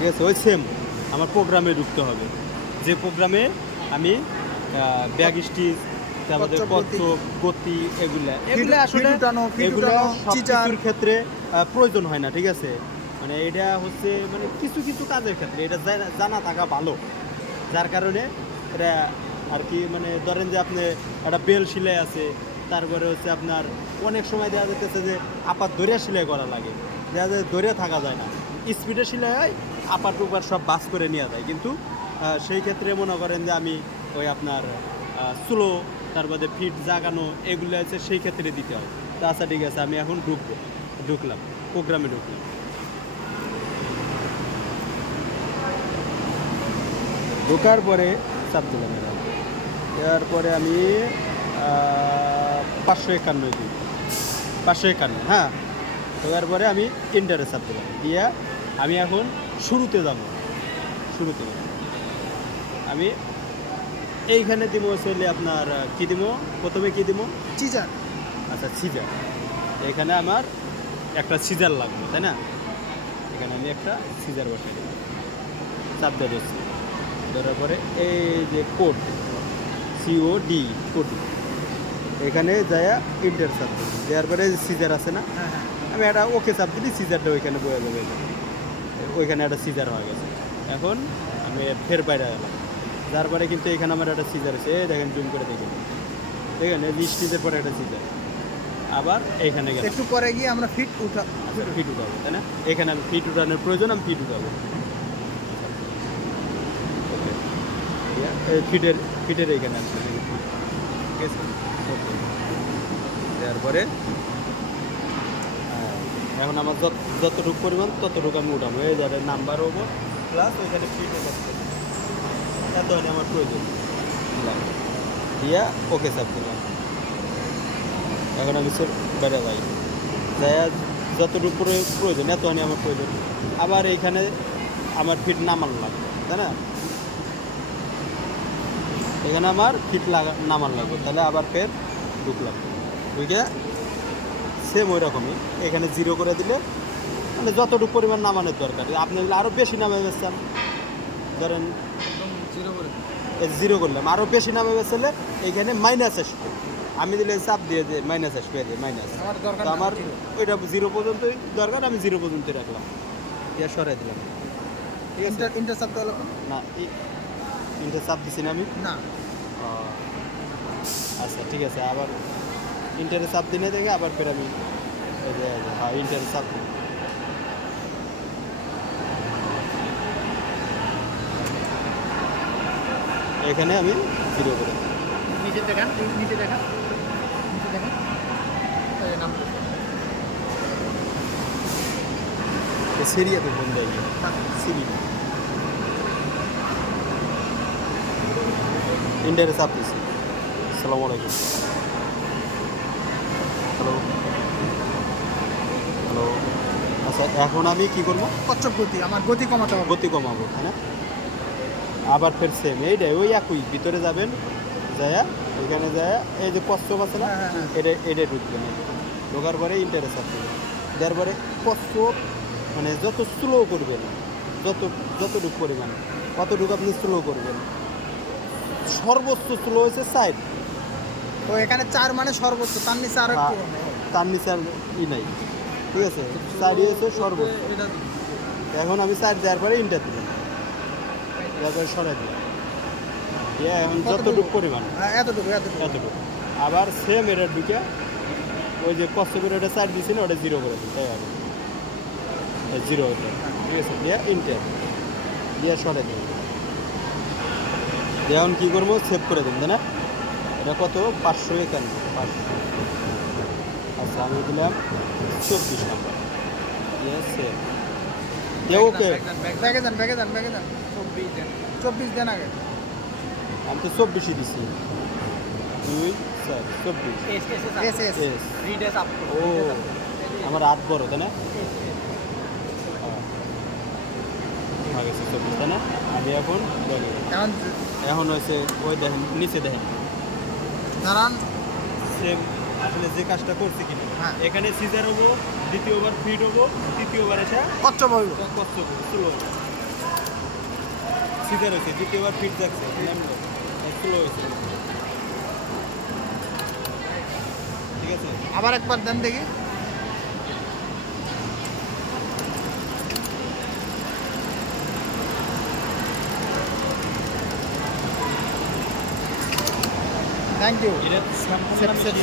ঠিক আছে, ওই সেম আমার প্রোগ্রামে ঢুকতে হবে, যে প্রোগ্রামে আমি ব্যাগ স্টিচ, তারপরে কচ্ছপ, গতি, এগুলা আসলে এগুলা সব কিছুর ক্ষেত্রে প্রয়োজন হয় না। ঠিক আছে, মানে এটা হচ্ছে মানে কিছু কিছু কাজের ক্ষেত্রে এটা জানা থাকা ভালো, যার কারণে এটা আর কি মানে ধরেন যে আপনি একটা বেল সেলাই আছে, তারপরে হচ্ছে আপনার অনেক সময় দেখা যাচ্ছে যে আপাত দরিয়া সেলাই করা লাগে, দেখা যায় দরিয়া থাকা যায় না, স্পিডে সেলাই হয়, আপার টুপার সব বাস করে নেওয়া যায়, কিন্তু সেই ক্ষেত্রে মনে করেন যে আমি ওই আপনার স্লো, তারপরে ফিট জাগানো এগুলো আছে, সেই ক্ষেত্রে দিতে হয়। তো আচ্ছা ঠিক আছে, আমি এখন ঢুকলাম প্রোগ্রামে ঢুকলাম। ঢোকার পরে চাপ দিলাম, দেওয়ার পরে আমি 551 দিই, 551, হ্যাঁ। দেওয়ার পরে আমি ইন্টারে চাপ দিলাম, দিয়ে আমি এখন শুরুতে যাব। আমি এইখানে দিব আসলে আপনার কী দিব, প্রথমে কী দিব, চিজার। আচ্ছা সিজার, এখানে আমার একটা সিজার লাগবে, তাই না? এখানে আমি একটা সিজার বসাই দেবো, চাপ দিয়ে দিচ্ছি, ধরার পরে এই যে কোড COD কোড, এখানে যায়া ইন্টার চাপ দিই, দেওয়ার পরে সিজার আছে না, আমি একটা ওকে চাপ দিই, সিজারটা ওইখানে বয়ে যাবে, ওইখানে একটা সিজার হয়ে গেছে। এখন আমি ফের বাইরে গেলাম, যার পরে কিন্তু এখানে আমার একটা সিজার আছে, এই দেখেন জুম করে দেখেন, এখানে স্টিচের পরে একটা সিজার, আবার এইখানে গেলাম, একটু পরে গিয়ে আমরা ফিট উঠাবো, তাই না? এখানে আমি ফিট উঠানোর প্রয়োজন, আমি ফিট উঠাবো, ফিটের এইখানে আসবে, ঠিক আছে। তারপরে এখন আমার যতটুকু পরিমাণ ততটুকু আমি উঠাবো, এই যাবে নাম্বার হবো প্লাস ওইখানে ফিট হচ্ছে, এত হলে আমার প্রয়োজন দিয়া ওকে চাপ দিলাম। এখন আমি সব বেড়ে যাই, যাই যতটুকু প্রয়োজন এত হলে আমার প্রয়োজন, আবার এইখানে আমার ফিট নামানো লাগবে, তাই না? এখানে আমার ফিট নামান লাগবে, তাহলে আবার ফের ঢুকলাম, ঢুকে সেম ওই রকমই এখানে 0 করে দিলে মানে যতটুকু পরিমাণ নামানোর দরকার, আপনি আরও বেশি নামে বেচছেন, ধরেন 0 করলাম, আরও বেশি নামে বেচলে এইখানে মাইনাস আসবে, আমি দিলে চাপ দিয়ে যে মাইনাস আসবে, মাইনাস, তো আমার ওইটা 0 পর্যন্তই দরকার, আমি 0 পর্যন্তই রাখলাম, দিয়ে সরাই দিলাম, ঠিক আছে। ইন্টার চাপ দিলাম না, ইন্টার চাপ দিছি না আমি, না। আচ্ছা ঠিক আছে, আবার ইন্টারে চাপ দিনে দেখে আবার ফের আমি হ্যাঁ ইন্টারে চাপ দিই, এখানে আমি 0 করে নিচে দেখান, নিচে দেখান, নিচে দেখান, নাম সিরিয়াতে ফোন দেয় সিরি, ইন্টারে চাপ দিছি। আসসালামু আলাইকুম, হ্যালো হ্যালো। আচ্ছা এখন আমি কী করবো, কচ্ছপ গতি, আমার গতি কমাতে হবে, গতি কমাবো, তাই না? আবার ফের সেম এইটাই, ওই একই ভিতরে যাবেন, যায়া ওইখানে যায়া এই যে কচ্ছপ আছে না, এটা ঢুকবেন, ঢোকার পরে ইন্টারে চাপ দেবেন, দেওয়ার পরে কচ্ছপ মানে যত স্লো করবেন, যতটুকু পরিমাণ কতটুকু আপনি স্লো করবেন, সর্বোচ্চ স্লো হয়েছে 4, তো এখানে 4 মানে সর্বোচ্চ, তার নিচে আর একটু তার নিচে আর নাই, ঠিক আছে, 4 হয়েছে সর্বোচ্চ। এখন আমি 4 দেওয়ার পরে ইন্টার দিলাম, দেওয়ার পরে সরাই দিলাম, দিয়ে এখন যতটুকু পরিমাণ এতটুকু আবার সেম এটা ঢুকে ওই যে কচ্ছপের ওটা 4 দিছি না, ওটা 0 করে দিই, তাই হবে 0 হতো, ঠিক আছে, দিয়ে ইন্টার দিয়ে সরাই দিলাম, দিয়ে এখন কী করবো, সেভ করে দিন, তাই না? এটা কত, 551, 500, আচ্ছা আমি দিলাম 24 নম্বর, দিয়ে সেভ, দিয়ে ওকে, ব্যাগে যান 24 দেন আগে, আমি তো 24ই দিচ্ছি, 2 4 24 ও আমার হাত বড়, তাই না? গেছে 24, তাই না? আমি এখন হয়েছে ওই দেখেন নিচে দেখেন দাঁড়ান, সেম আসলে যে কাজটা করছি কিনা, এখানে সিজার হবো, দ্বিতীয়বার ফিট হবো, তৃতীয়বার এসে কচ্ছপ হইব, কষ্ট শুরু হবে, সিজার হয়েছে, দ্বিতীয়বার ফিট যাচ্ছে, স্লো হয়েছে। ঠিক আছে, আবার একবার দেন দেখি। Thank you. এটা সেট